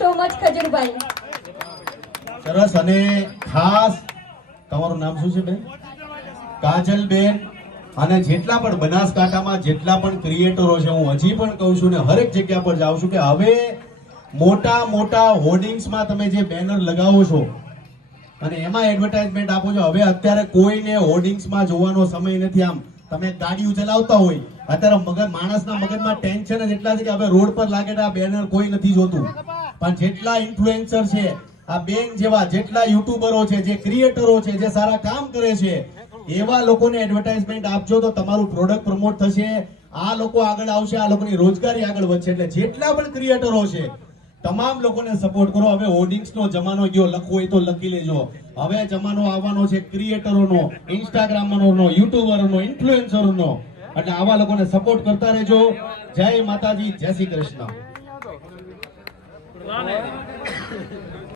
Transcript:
So much Khajurbhai સરસ, અને ખાસ, તમારું નામ શું છે, બેન? કાજલબેન, અને જેટલા પણ બનાસકાંઠામાં જેટલા પણ ક્રિએટરો છે, હું હજી પણ કહું છું ને, હરેક જગ્યા પર જાઉં છું કે હવે મોટા મોટા હોર્ડિંગ્સમાં તમે જે બેનર લગાવો છો, અને એમાં એડવર્ટાઇઝમેન્ટ આપો છો, હવે અત્યારે કોઈને હોર્ડિંગ્સમાં જોવાનો સમય નથી આમ. તમે ગાડીઓ ચલાવતા હોય, અત્યારે મગજ, માણસના મગજમાં ટેન્શન જ એટલા છે કે હવે રોડ પર લાગેલા બેનર કોઈ નથી જોતું. પણ જેટલા ઇન્ફ્લુએન્સર છે, આ બેન જેવા જેટલા યુટ્યુબરો છે, જે ક્રિએટરો છે, જે સારા કામ કરે છે, એવા લોકોને એડવર્ટાઇઝમેન્ટ આપજો તો તમારું પ્રોડક્ટ પ્રમોટ થશે. આ લોકો આગળ આવશે, આ લોકોની રોજગારી આગળ વધશે. એટલે જેટલા પણ ક્રિએટરો છે, તમામ લોકોને સપોર્ટ કરો. હવે હોર્ડિંગ્સ નો જમાનો ગયો, લખવું હોય તો લખી લેજો. હવે જમાનો આવવાનો છે ક્રિએટરોનો ઇન્સ્ટાગ્રામરનો યુટ્યુબરનો ઇન્ફ્લુએન્સરનો એટલે આવા લોકોને સપોર્ટ કરતા રહેજો. જય માતાજી, જય શ્રી કૃષ્ણ. ਕੁਰਬਾਨ ਹੈ